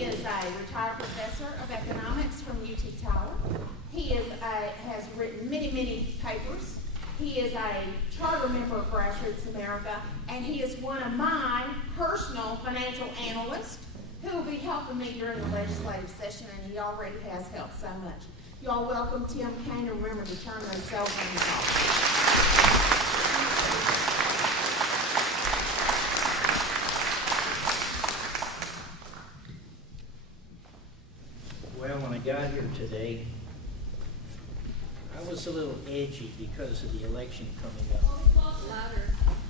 He is a retired professor of economics from UT Tyler. He has written many papers. He is a charter member of Grassroots America, and he is one of my personal financial analysts who will be helping me during the legislative session, and he already has helped so much. Y'all welcome Tim Kane, and remember to turn those cell phones off. Well, when I got here today, I was a little edgy because of the election coming up.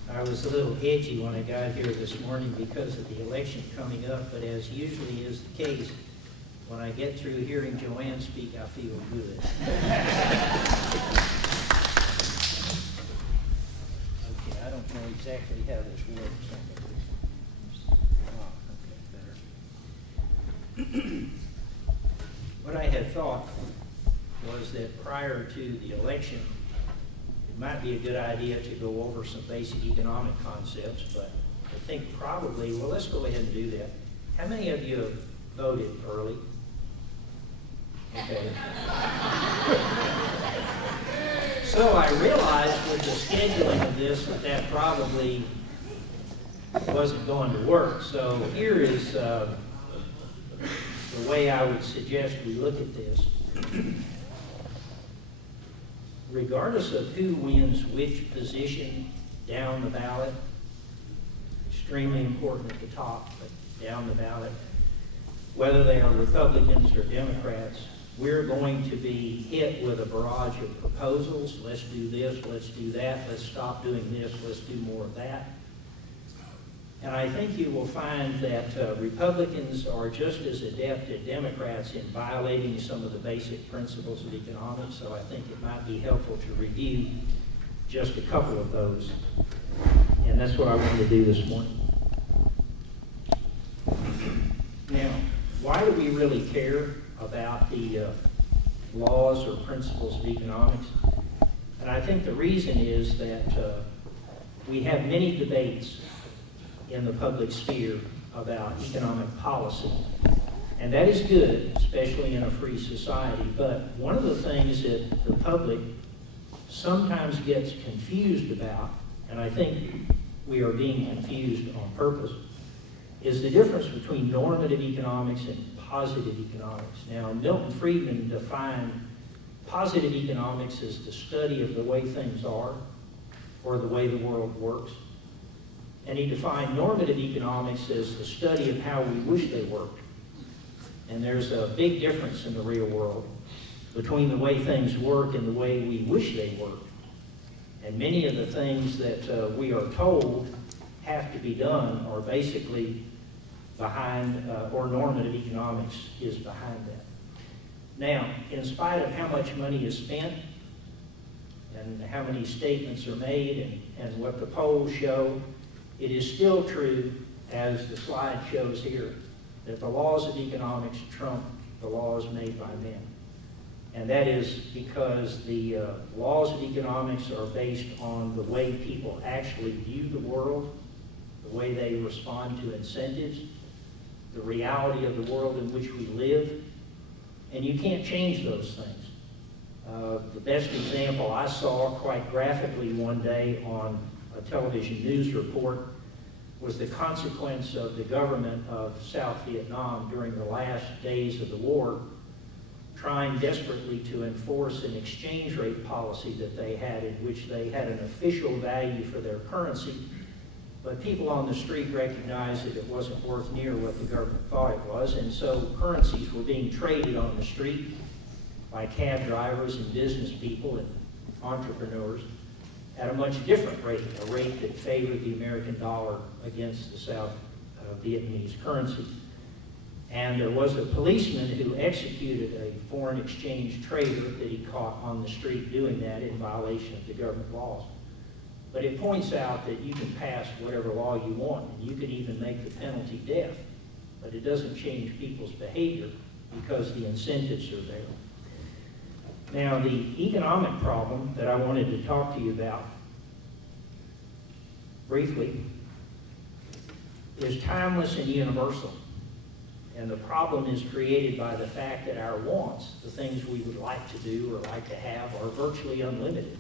I was a little edgy when I got here this morning because of the election coming up, but as usually is the case, when I get through hearing Joanne speak, I feel good. Okay, I don't know exactly how this works. Okay, better. What I had thought was that prior to the election, it might be a good idea to go over some basic economic concepts, but I think probably, well, let's go ahead and do that. How many of you have voted early? Okay. So I realized with the scheduling of this that probably wasn't going to work. So here is the way I would suggest we look at this. Regardless of who wins which position down the ballot, extremely important at the top, but down the ballot, whether they are Republicans or Democrats, we're going to be hit with a barrage of proposals. Let's do this, let's do that, let's stop doing this, let's do more of that. And I think you will find that Republicans are just as adept as Democrats in violating some of the basic principles of economics, so I think it might be helpful to review just a couple of those. And that's what I wanted to do this morning. Now, why do we really care about the laws or principles of economics? And I think the reason is that we have many debates in the public sphere about economic policy. And that is good, especially in a free society. But one of the things that the public sometimes gets confused about, and I think we are being confused on purpose, is the difference between normative economics and positive economics. Now, Milton Friedman defined positive economics as the study of the way things are or the way the world works. And he defined normative economics as the study of how we wish they worked. And there's a big difference in the real world between the way things work and the way we wish they worked. And many of the things that we are told have to be done are basically behind, or normative economics is behind that. Now, in spite of how much money is spent and how many statements are made and what the polls show, it is still true, as the slide shows here, that the laws of economics trump the laws made by men. And that is because the laws of economics are based on the way people actually view the world, the way they respond to incentives, the reality of the world in which we live, and you can't change those things. The best example I saw quite graphically one day on a television news report was the consequence of the government of South Vietnam during the last days of the war trying desperately to enforce an exchange rate policy that they had, in which they had an official value for their currency, but people on the street recognized that it wasn't worth near what the government thought it was, and so currencies were being traded on the street by cab drivers and business people and entrepreneurs at a much different rate, a rate that favored the American dollar against the South Vietnamese currency. And there was a policeman who executed a foreign exchange trader that he caught on the street doing that in violation of the government laws. But it points out that you can pass whatever law you want, and you can even make the penalty death, but it doesn't change people's behavior because the incentives are there. Now, the economic problem that I wanted to talk to you about briefly is timeless and universal. And the problem is created by the fact that our wants, the things we would like to do or like to have, are virtually unlimited.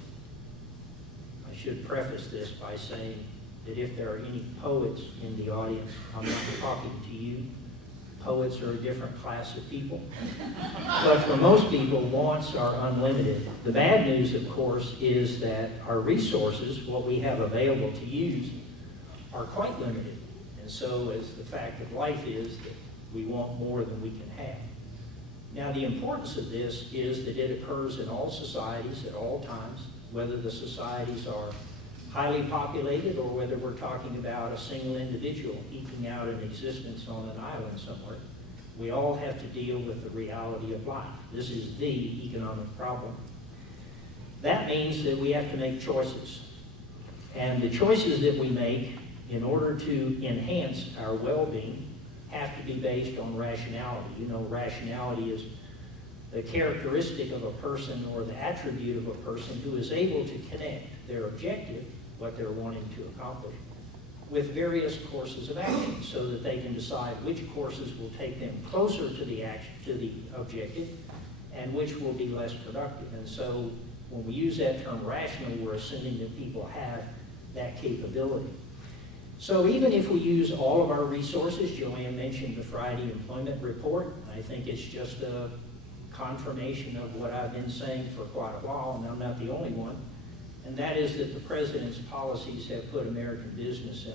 I should preface this by saying that if there are any poets in the audience, I'm not talking to you. Poets are a different class of people. But for most people, wants are unlimited. The bad news, of course, is that our resources, what we have available to use, are quite limited. And so, as the fact of life is, that we want more than we can have. Now, the importance of this is that it occurs in all societies at all times, whether the societies are highly populated or whether we're talking about a single individual eking out an existence on an island somewhere. We all have to deal with the reality of life. This is the economic problem. That means that we have to make choices. And the choices that we make in order to enhance our well-being have to be based on rationality. You know, rationality is the characteristic of a person or the attribute of a person who is able to connect their objective, what they're wanting to accomplish, with various courses of action so that they can decide which courses will take them closer to the objective and which will be less productive. And so when we use that term rational, we're assuming that people have that capability. So even if we use all of our resources, Joanne mentioned the Friday employment report. I think it's just a confirmation of what I've been saying for quite a while, and I'm not the only one. And that is that the president's policies have put American business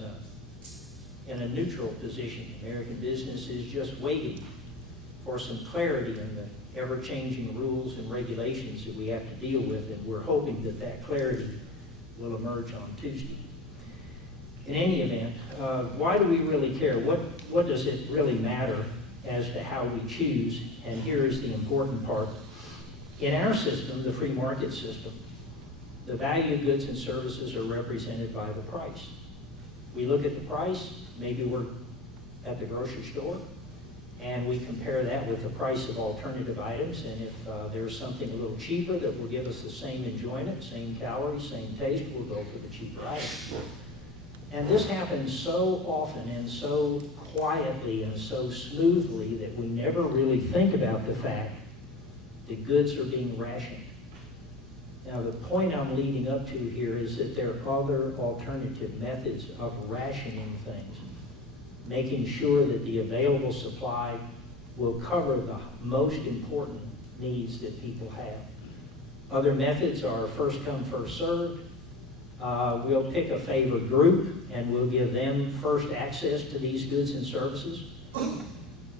in a neutral position. American business is just waiting for some clarity in the ever-changing rules and regulations that we have to deal with, and we're hoping that that clarity will emerge on Tuesday. In any event, why do we really care? What does it really matter as to how we choose? And here is the important part. In our system, the free market system, the value of goods and services are represented by the price. We look at the price, maybe we're at the grocery store, and we compare that with the price of alternative items, and if there's something a little cheaper that will give us the same enjoyment, same calories, same taste, we'll go for the cheaper item. And this happens so often and so quietly and so smoothly that we never really think about the fact that goods are being rationed. Now, the point I'm leading up to here is that there are other alternative methods of rationing things, making sure that the available supply will cover the most important needs that people have. Other methods are first come, first served. We'll pick a favored group and we'll give them first access to these goods and services.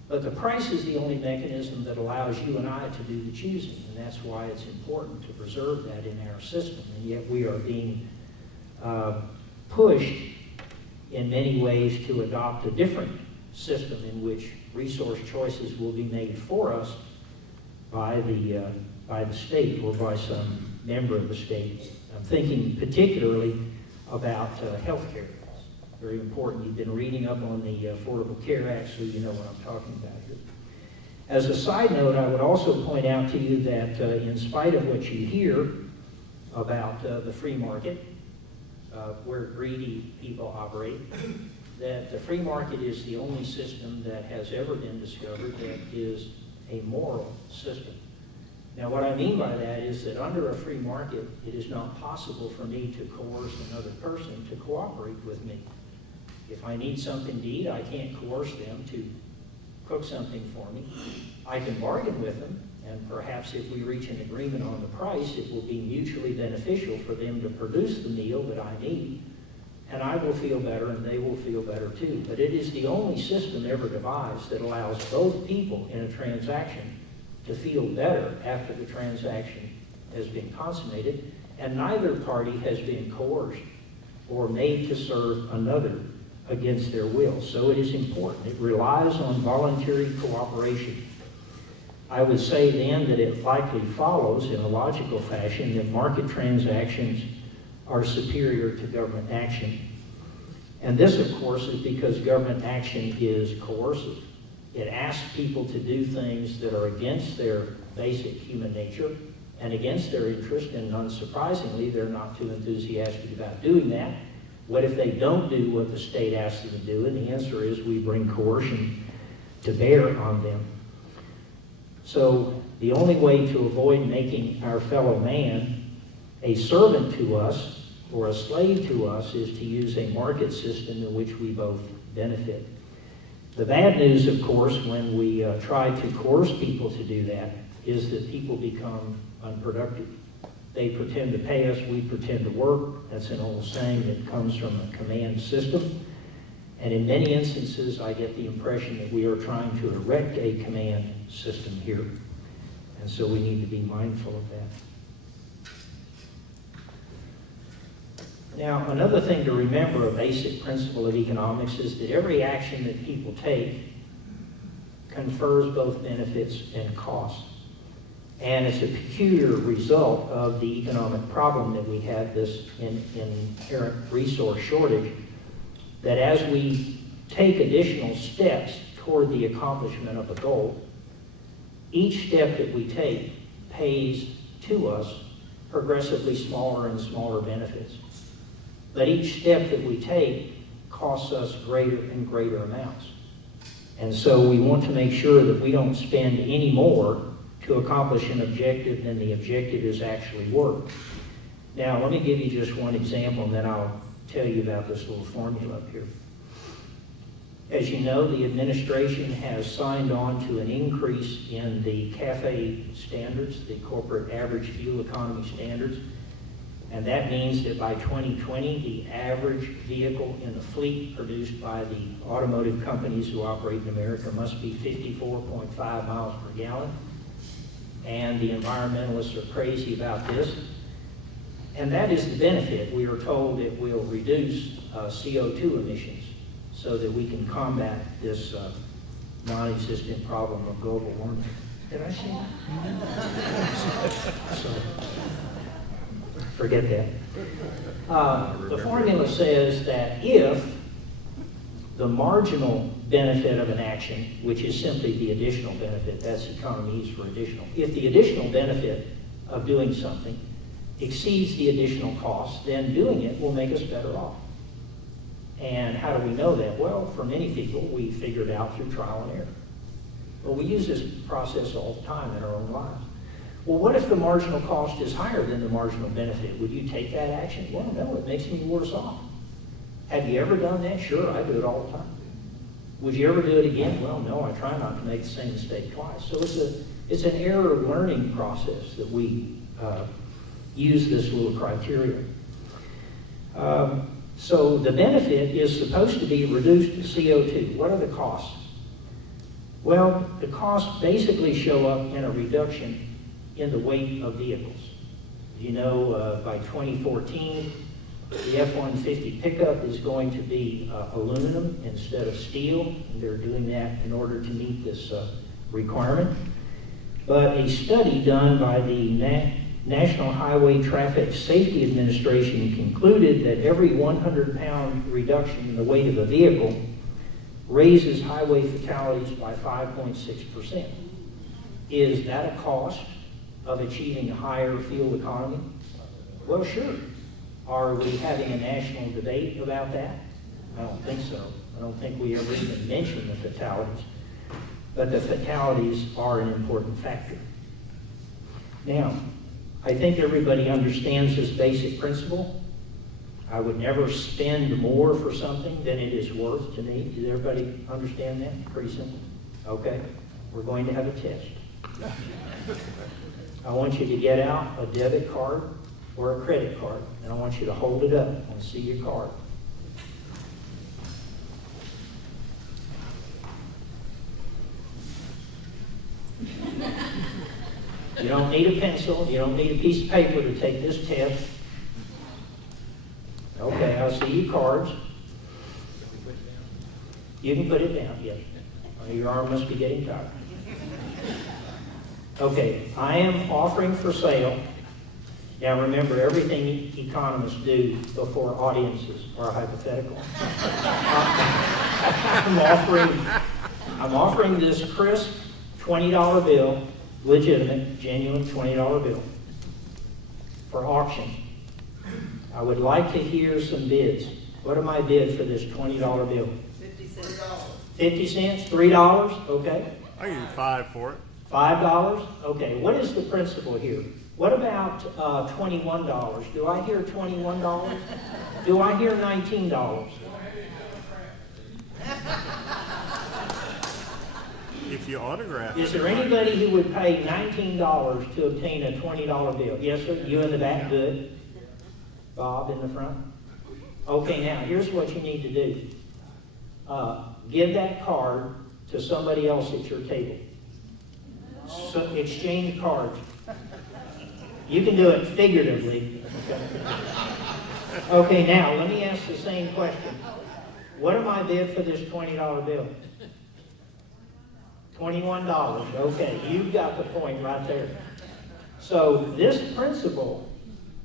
But the price is the only mechanism that allows you and I to do the choosing, and that's why it's important to preserve that in our system. And yet we are being pushed in many ways to adopt a different system in which resource choices will be made for us by the state or by some member of the state. I'm thinking particularly about health care. Very important. You've been reading up on the Affordable Care Act, so you know what I'm talking about here. As a side note, I would also point out to you that in spite of what you hear about the free market, where greedy people operate, that the free market is the only system that has ever been discovered that is a moral system. Now, what I mean by that is that under a free market, it is not possible for me to coerce another person to cooperate with me. If I need something to eat, I can't coerce them to cook something for me. I can bargain with them, and perhaps if we reach an agreement on the price, it will be mutually beneficial for them to produce the meal that I need, and I will feel better and they will feel better too. But it is the only system ever devised that allows both people in a transaction to feel better after the transaction has been consummated, and neither party has been coerced or made to serve another against their will. So it is important. It relies on voluntary cooperation. I would say then that it likely follows in a logical fashion that market transactions are superior to government action. And this, of course, is because government action is coercive. It asks people to do things that are against their basic human nature and against their interest, and unsurprisingly, they're not too enthusiastic about doing that. What if they don't do what the state asks them to do? And the answer is we bring coercion to bear on them. So the only way to avoid making our fellow man a servant to us or a slave to us is to use a market system in which we both benefit. The bad news, of course, when we try to coerce people to do that, is that people become unproductive. They pretend to pay us, we pretend to work. That's an old saying that comes from a command system. And in many instances, I get the impression that we are trying to erect a command system here. And so we need to be mindful of that. Now, another thing to remember, a basic principle of economics, is that every action that people take confers both benefits and costs. And it's a peculiar result of the economic problem that we have, this inherent resource shortage, that as we take additional steps toward the accomplishment of a goal, each step that we take pays to us progressively smaller and smaller benefits. But each step that we take costs us greater and greater amounts. And so we want to make sure that we don't spend any more to accomplish an objective than the objective is actually worth. Now, let me give you just one example, and then I'll tell you about this little formula up here. As you know, the administration has signed on to an increase in the CAFE standards, the corporate average fuel economy standards, and that means that by 2020, the average vehicle in the fleet produced by the automotive companies who operate in America must be 54.5 miles per gallon. And the environmentalists are crazy about this. And that is the benefit. We are told it will reduce CO2 emissions so that we can combat this non-existent problem of global warming. Did I say that? So, forget that. The formula says that if the marginal benefit of an action, which is simply the additional benefit, that's economies for additional. If the additional benefit of doing something exceeds the additional cost, then doing it will make us better off. And how do we know that? Well, for many people, we figure it out through trial and error. Well, we use this process all the time in our own lives. Well, what if the marginal cost is higher than the marginal benefit? Would you take that action? Well, no, it makes me worse off. Have you ever done that? Sure, I do it all the time. Would you ever do it again? Well, no, I try not to make the same mistake twice. So it's an error learning process that we use this little criteria. So the benefit is supposed to be reduced CO2. What are the costs? Well, the costs basically show up in a reduction in the weight of vehicles. You know, by 2014, the F-150 pickup is going to be aluminum instead of steel, and they're doing that in order to meet this requirement. But a study done by the National Highway Traffic Safety Administration concluded that every 100-pound reduction in the weight of a vehicle raises highway fatalities by 5.6%. Is that a cost of achieving a higher fuel economy? Well, sure. Are we having a national debate about that? I don't think so. I don't think we ever even mention the fatalities. But the fatalities are an important factor. Now, I think everybody understands this basic principle. I would never spend more for something than it is worth to me. Does everybody understand that? Pretty simple. Okay, we're going to have a test. I want you to get out a debit card or a credit card, and I want you to hold it up and see your card. You don't need a pencil, you don't need a piece of paper to take this test. Okay, I see your cards. You can put it down, yes. Your arm must be getting tired. Okay, I am offering for sale. Now remember, everything economists do before audiences are hypothetical. I'm offering this crisp $20 bill, legitimate, genuine $20 bill, for auction. I would like to hear some bids. What am I bid for this $20 bill? 50 cents. 50 cents, $3, okay. I give you 5 for it. $5, okay. What is the principle here? What about $21? Do I hear $21? Do I hear $19? If you autograph Is it. there anybody who would pay $19 to obtain a $20 bill? Yes, sir. You in the back, good. Bob in the front. Okay, now here's what you need to do. Give that card to somebody else at your table. So, exchange cards. You can do it figuratively. Okay, now let me ask the same question. What am I bid for this $20 bill? $21. Okay, you've got the point right there. So this principle,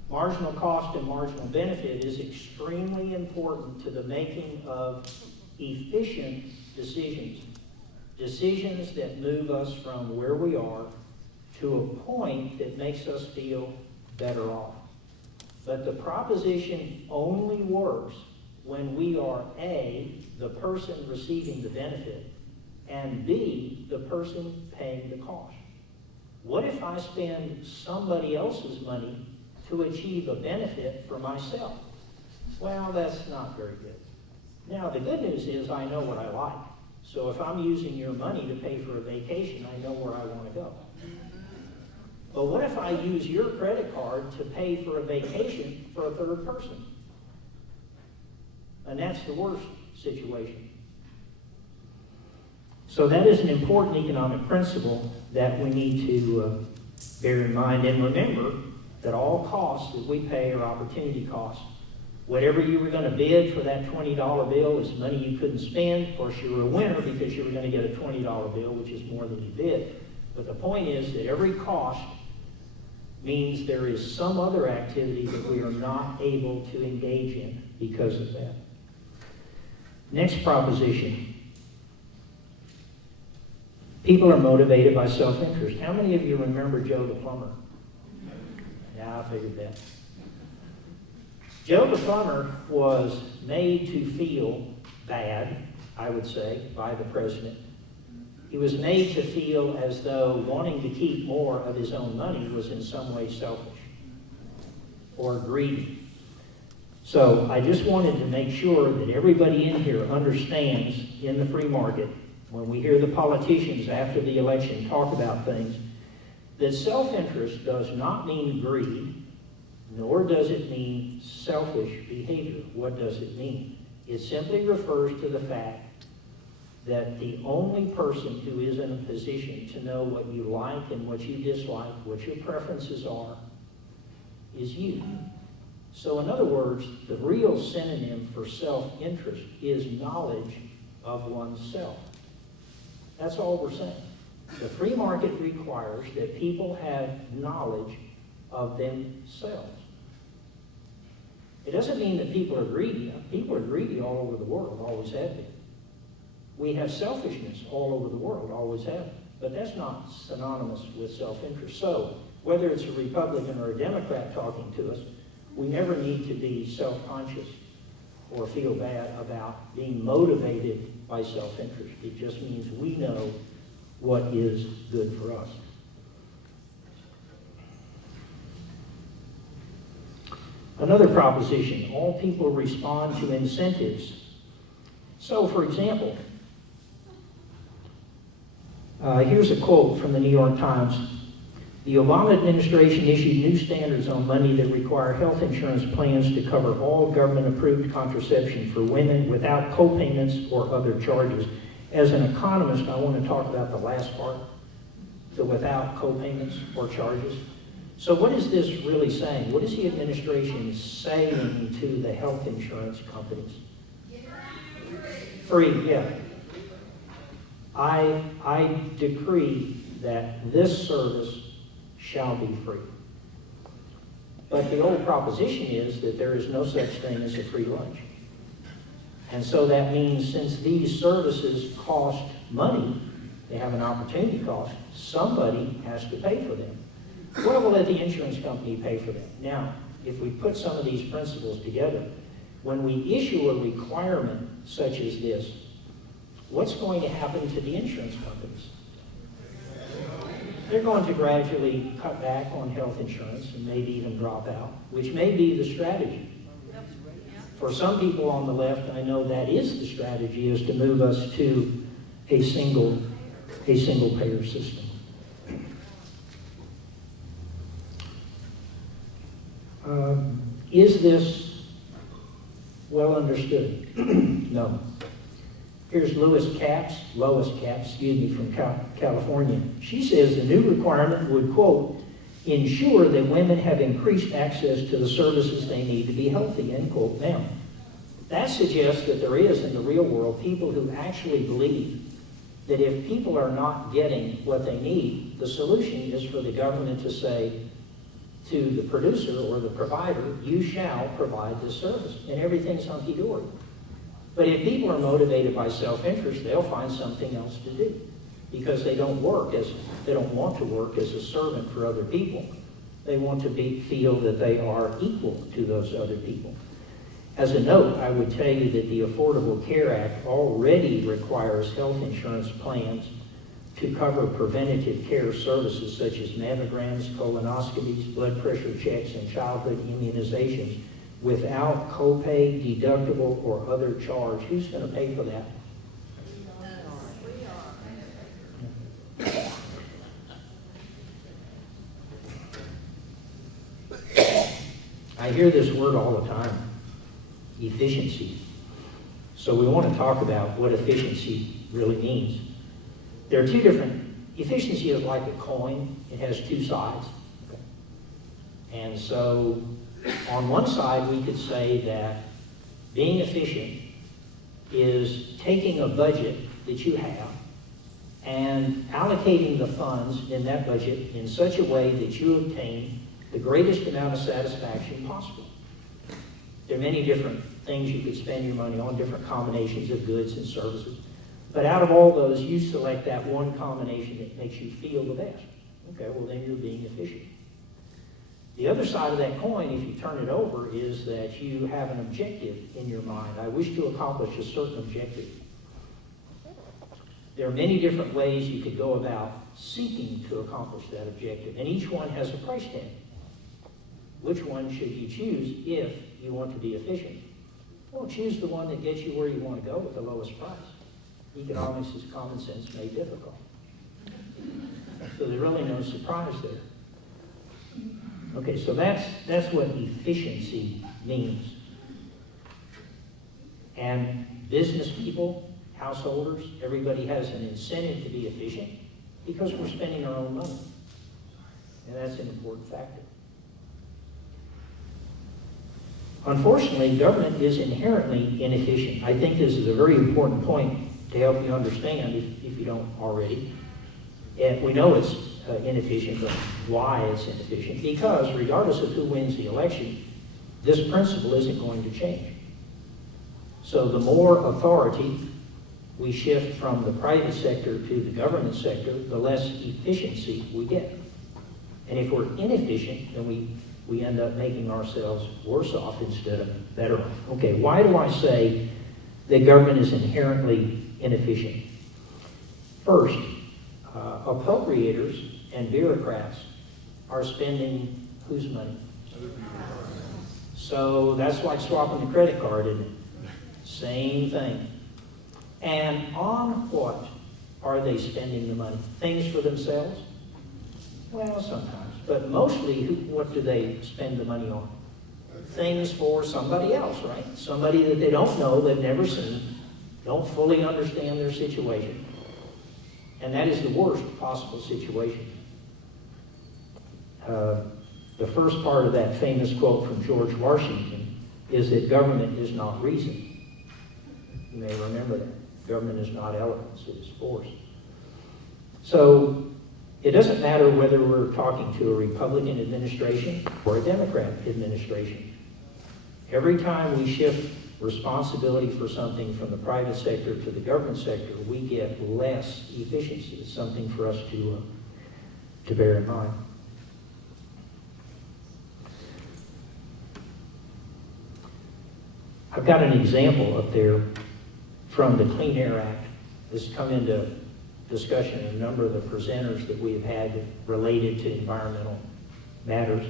marginal cost and marginal benefit, is extremely important to the making of efficient decisions. Decisions that move us from where we are to a point that makes us feel better off. But the proposition only works when we are A, the person receiving the benefit, and B, the person paying the cost. What if I spend somebody else's money to achieve a benefit for myself? Well, that's not very good. Now, the good news is I know what I like. So if I'm using your money to pay for a vacation, I know where I want to go. But what if I use your credit card to pay for a vacation for a third person? And that's the worst situation. So that is an important economic principle that we need to bear in mind. And remember that all costs that we pay are opportunity costs. Whatever you were going to bid for that $20 bill is money you couldn't spend. Of course, you were a winner because you were going to get a $20 bill, which is more than you bid. But the point is that every cost means there is some other activity that we are not able to engage in because of that. Next proposition. People are motivated by self-interest. How many of you remember Joe the plumber? Yeah, I figured that. Joe the plumber was made to feel bad, I would say, by the president. He was made to feel as though wanting to keep more of his own money was in some way selfish or greedy. So I just wanted to make sure that everybody in here understands in the free market, when we hear the politicians after the election talk about things, that self-interest does not mean greed, nor does it mean selfish behavior. What does it mean? It simply refers to the fact that the only person who is in a position to know what you like and what you dislike, what your preferences are, is you. So in other words, the real synonym for self-interest is knowledge of oneself. That's all we're saying. The free market requires that people have knowledge of themselves. It doesn't mean that people are greedy. People are greedy all over the world, always have been. We have selfishness all over the world, always have. But that's not synonymous with self-interest. So, whether it's a Republican or a Democrat talking to us, we never need to be self-conscious or feel bad about being motivated by self-interest. It just means we know what is good for us. Another proposition, all people respond to incentives. So, for example, here's a quote from the New York Times. The Obama administration issued new standards on money that require health insurance plans to cover all government-approved contraception for women without co-payments or other charges. As an economist, I want to talk about the last part, the without co-payments or charges. So what is this really saying? What is the administration saying to the health insurance companies? Free, yeah. I decree that this service shall be free. But the old proposition is that there is no such thing as a free lunch. And so that means since these services cost money, they have an opportunity cost, somebody has to pay for them. Well, we'll let the insurance company pay for them. Now, if we put some of these principles together, when we issue a requirement such as this, what's going to happen to the insurance companies? They're going to gradually cut back on health insurance and maybe even drop out, which may be the strategy. For some people on the left, I know that is the strategy, is to move us to a single payer system. Is this well understood? No. Here's Lois Capps, from California. She says the new requirement would, quote, ensure that women have increased access to the services they need to be healthy, end quote. Now, that suggests that there is in the real world people who actually believe that if people are not getting what they need, the solution is for the government to say to the producer or the provider, you shall provide this service, and everything's hunky-dory. But if people are motivated by self-interest, they'll find something else to do because they don't want to work as a servant for other people. They want to feel that they are equal to those other people. As a note, I would tell you that the Affordable Care Act already requires health insurance plans to cover preventative care services such as mammograms, colonoscopies, blood pressure checks, and childhood immunizations without copay, deductible, or other charge. Who's going to pay for that? I hear this word all the time, efficiency. So we want to talk about what efficiency really means. There are two different, efficiency is like a coin. It has two sides. And so on one side, we could say that being efficient is taking a budget that you have and allocating the funds in that budget in such a way that you obtain the greatest amount of satisfaction possible. There are many different things you could spend your money on, different combinations of goods and services. But out of all those, you select that one combination that makes you feel the best. Okay, well then you're being efficient. The other side of that coin, if you turn it over, is that you have an objective in your mind. I wish to accomplish a certain objective. There are many different ways you could go about seeking to accomplish that objective, and each one has a price tag. Which one should you choose if you want to be efficient? Well, choose the one that gets you where you want to go with the lowest price. Economics is common sense made difficult. So there's really no surprise there. Okay, so that's what efficiency means. And business people, householders, everybody has an incentive to be efficient because we're spending our own money. And that's an important factor. Unfortunately, government is inherently inefficient. I think this is a very important point to help you understand if you don't already. And we know it's inefficient, but why it's inefficient? Because regardless of who wins the election, this principle isn't going to change. So the more authority we shift from the private sector to the government sector, the less efficiency we get. And if we're inefficient, then we end up making ourselves worse off instead of better off. Okay, why do I say that government is inherently inefficient? First, appropriators and bureaucrats are spending whose money? So that's like swapping the credit card, isn't it? Same thing. And on what are they spending the money? Things for themselves? Well, sometimes. But mostly, what do they spend the money on? Things for somebody else, right? Somebody that they don't know, they've never seen, don't fully understand their situation. And that is the worst possible situation. The first part of that famous quote from George Washington is that government is not reason. You may remember that. Government is not eloquence, it is force. So it doesn't matter whether we're talking to a Republican administration or a Democrat administration. Every time we shift responsibility for something from the private sector to the government sector, we get less efficiency. It's something for us to bear in mind. I've got an example up there from the Clean Air Act. has come into discussion in a number of the presenters that we have had related to environmental matters.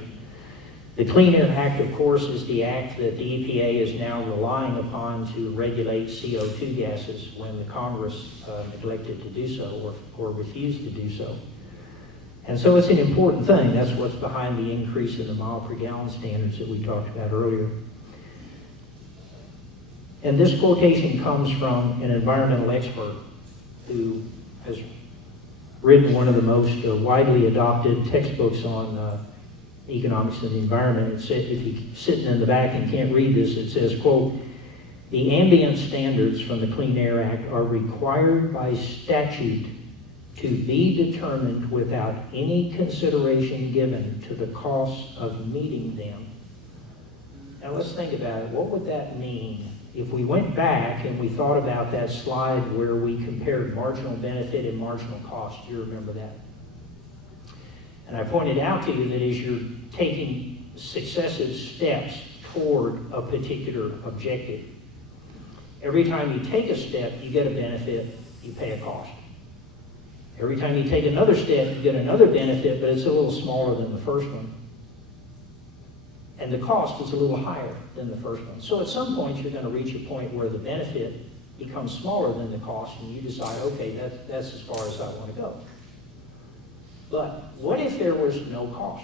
The Clean Air Act, of course, is the act that the EPA is now relying upon to regulate CO2 gases when the Congress neglected to do so or refused to do so. And so it's an important thing. That's what's behind the increase in the mile per gallon standards that we talked about earlier. And this quotation comes from an environmental expert who has written one of the most widely adopted textbooks on economics of the environment. It said, if you're sitting in the back and can't read this, it says, quote, "The ambient standards from the Clean Air Act are required by statute to be determined without any consideration given to the cost of meeting them." Now let's think about it. What would that mean if we went back and we thought about that slide where we compared marginal benefit and marginal cost? Do you remember that? And I pointed out to you that as you're taking successive steps toward a particular objective, every time you take a step, you get a benefit, you pay a cost. Every time you take another step, you get another benefit, but it's a little smaller than the first one. And the cost is a little higher than the first one. So at some point, you're going to reach a point where the benefit becomes smaller than the cost, and you decide, okay, that's as far as I want to go. But what if there was no cost?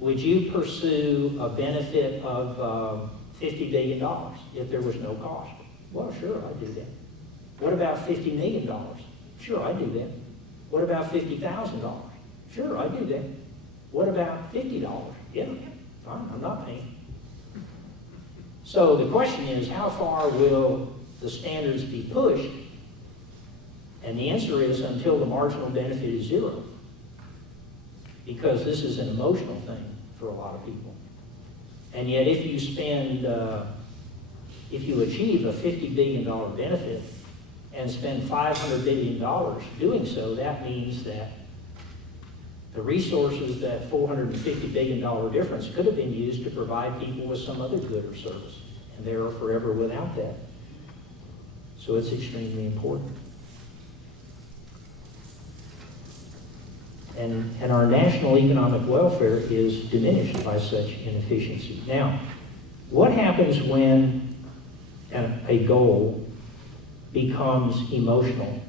Would you pursue a benefit of $50 billion if there was no cost? Well, sure, I'd do that. What about $50 million? Sure, I'd do that. What about $50,000? Sure, I'd do that. What about $50? Yeah, fine, I'm not paying. So the question is, how far will the standards be pushed? And the answer is until the marginal benefit is zero. Because this is an emotional thing for a lot of people. And yet if you spend, if you achieve a $50 billion benefit and spend $500 billion doing so, that means that the resources, that $450 billion difference, could have been used to provide people with some other good or service. And they are forever without that. So it's extremely important. And our national economic welfare is diminished by such inefficiency. Now, what happens when a goal becomes emotional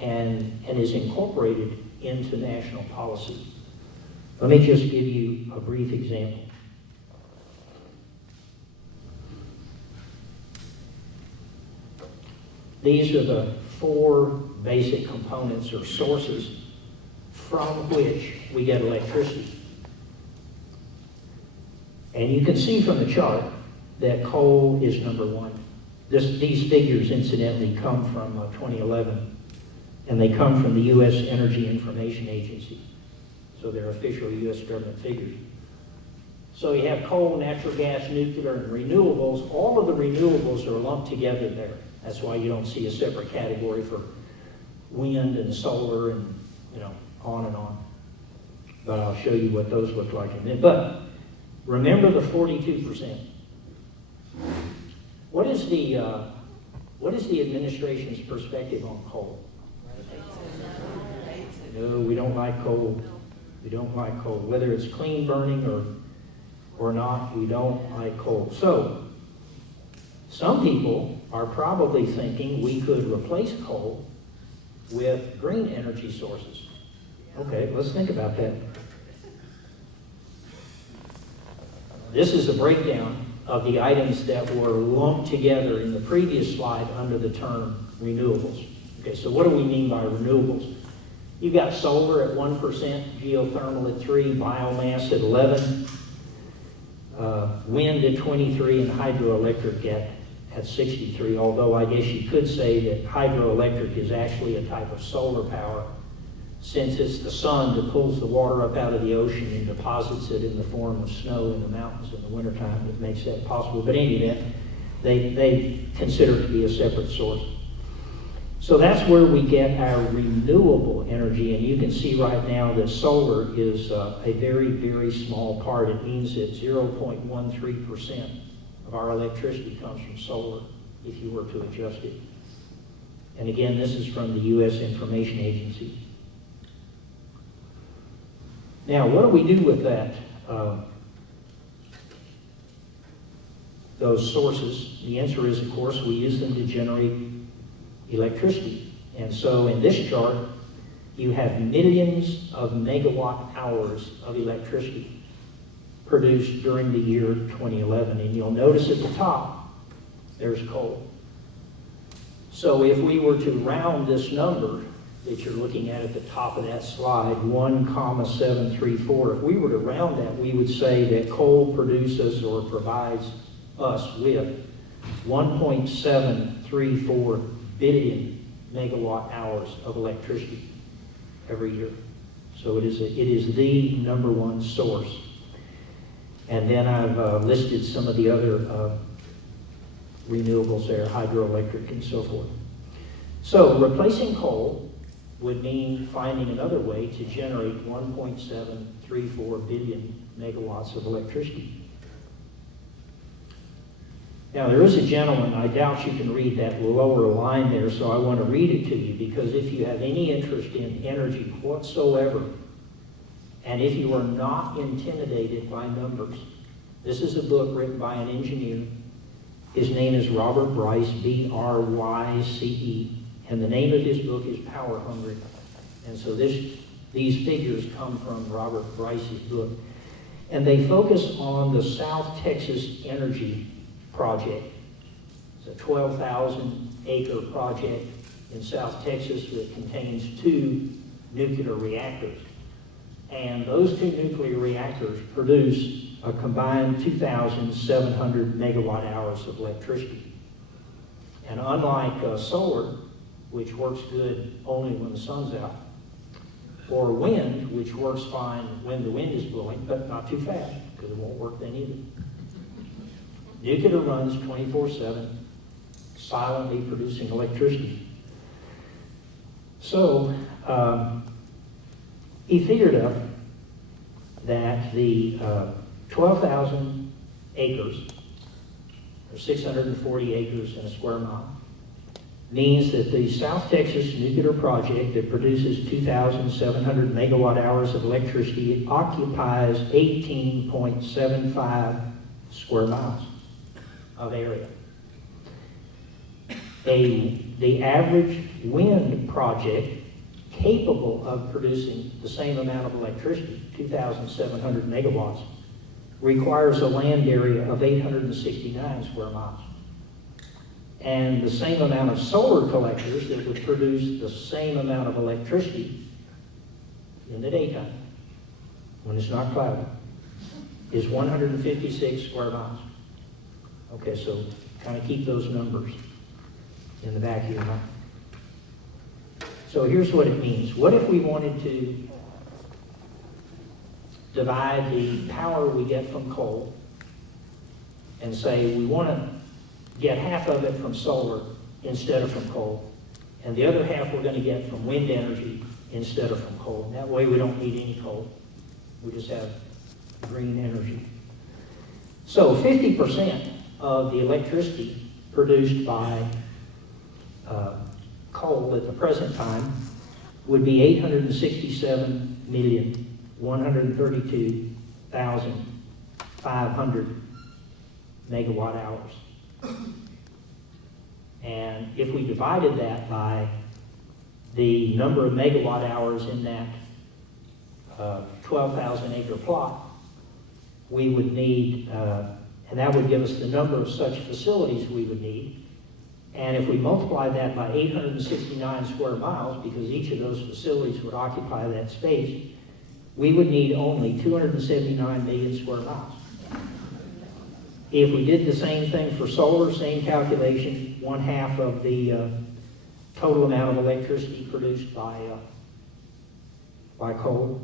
and is incorporated into national policy? Let me just give you a brief example. These are the four basic components or sources from which we get electricity. And you can see from the chart that coal is number one. These figures, incidentally, come from 2011, and they come from the U.S. Energy Information Agency. So they're official U.S. government figures. So you have coal, natural gas, nuclear, and renewables. All of the renewables are lumped together there. That's why you don't see a separate category for wind and solar and, on and on. But I'll show you what those look like in a minute. But remember the 42%. What is the administration's perspective on coal? No, we don't like coal. We don't like coal. Whether it's clean burning or not, we don't like coal. So some people are probably thinking we could replace coal with green energy sources. Okay, let's think about that. This is a breakdown of the items that were lumped together in the previous slide under the term renewables. Okay, so what do we mean by renewables? You've got solar at 1%, geothermal at 3%, biomass at 11%, wind at 23%, and hydroelectric at 63%, although I guess you could say that hydroelectric is actually a type of solar power, since it's the sun that pulls the water up out of the ocean and deposits it in the form of snow in the mountains in the wintertime that makes that possible. But in any event, they consider it to be a separate source. So that's where we get our renewable energy, and you can see right now that solar is a very, very small part. It means that 0.13% of our electricity comes from solar if you were to adjust it. And again, this is from the U.S. Information Agency. Now, what do we do with that? Those sources? The answer is, of course, we use them to generate electricity. And so in this chart, you have millions of megawatt hours of electricity produced during the year 2011. And you'll notice at the top, there's coal. So if we were to round this number that you're looking at the top of that slide, 1,734, if we were to round that, we would say that coal produces or provides us with 1.734 billion megawatt hours of electricity every year. So it is the number one source. And then I've listed some of the other renewables there, hydroelectric and so forth. So replacing coal would mean finding another way to generate 1.734 billion megawatts of electricity. Now there is a gentleman, I doubt you can read that lower line there, so I want to read it to you, because if you have any interest in energy whatsoever, and if you are not intimidated by numbers, this is a book written by an engineer. His name is Robert Bryce, B-R-Y-C-E, and the name of his book is Power Hungry. And so these figures come from Robert Bryce's book. And they focus on the South Texas Energy Project. It's a 12,000-acre project in South Texas that contains 2 nuclear reactors. And those 2 nuclear reactors produce a combined 2,700 megawatt hours of electricity. And unlike solar, which works good only when the sun's out, or wind, which works fine when the wind is blowing, but not too fast, because it won't work then either. Nuclear runs 24/7, silently producing electricity. So he figured up that the 12,000 acres, or 640 acres in a square mile, means that the South Texas nuclear project that produces 2,700 megawatt hours of electricity, it occupies 18.75 square miles of area. The average wind project capable of producing the same amount of electricity, 2,700 megawatts, requires a land area of 869 square miles. And the same amount of solar collectors that would produce the same amount of electricity in the daytime, when it's not cloudy, is 156 square miles. Okay, so kind of keep those numbers in the back of your mind. So here's what it means. What if we wanted to divide the power we get from coal and say we want to get half of it from solar instead of from coal, and the other half we're going to get from wind energy instead of from coal. That way we don't need any coal. We just have green energy. So 50% of the electricity produced by coal at the present time would be 867,132,500 megawatt hours. And if we divided that by the number of megawatt hours in that 12,000 acre plot, we would need, and that would give us the number of such facilities we would need. And if we multiply that by 869 square miles, because each of those facilities would occupy that space, we would need only 279 million square miles. If we did the same thing for solar, same calculation, 1/2 of the total amount of electricity produced by coal,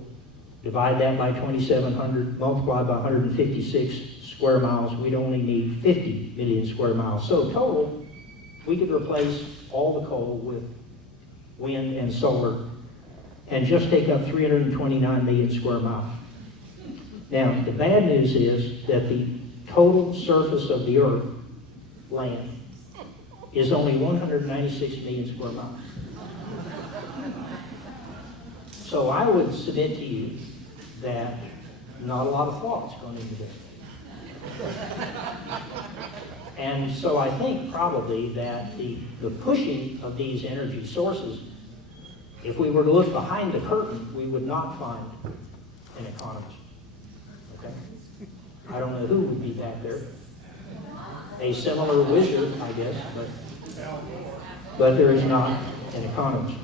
divide that by 2,700, multiply by 156 square miles, we'd only need 50 million square miles. So total, we could replace all the coal with wind and solar and just take up 329 million square miles. Now, the bad news is that the total surface of the earth, land, is only 196 million square miles. So I would submit to you that not a lot of thought's gone into this. And so I think probably that the pushing of these energy sources, if we were to look behind the curtain, we would not find an economist. Okay? I don't know who would be back there. A similar wizard, I guess, but there is not an economist.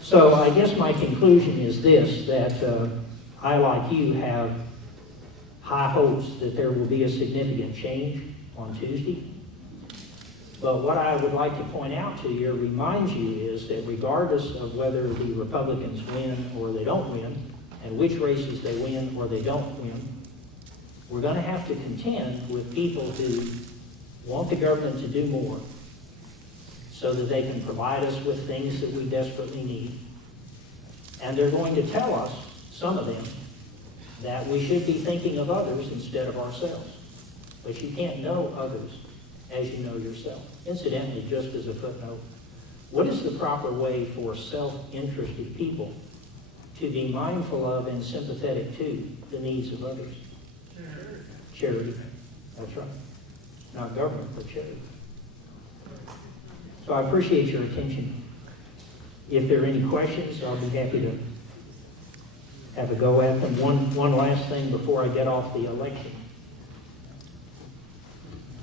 So I guess my conclusion is this, that I, like you, have high hopes that there will be a significant change on Tuesday. But what I would like to point out to you, or remind you, is that regardless of whether the Republicans win or they don't win, and which races they win or they don't win, we're going to have to contend with people who want the government to do more so that they can provide us with things that we desperately need. And they're going to tell us, some of them, that we should be thinking of others instead of ourselves. But you can't know others as you know yourself. Incidentally, just as a footnote, what is the proper way for self-interested people to be mindful of and sympathetic to the needs of others? Charity. That's right. Not government, but charity. So I appreciate your attention. If there are any questions, I'll be happy to have a go at them. One last thing before I get off the election.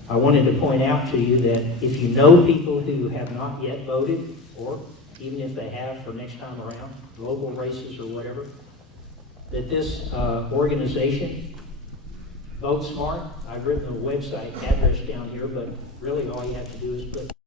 I wanted to point out to you that if you know people who have not yet voted, or even if they have for next time around, local races or whatever, that this organization, Vote Smart, I've written a website address down here, but really all you have to do is put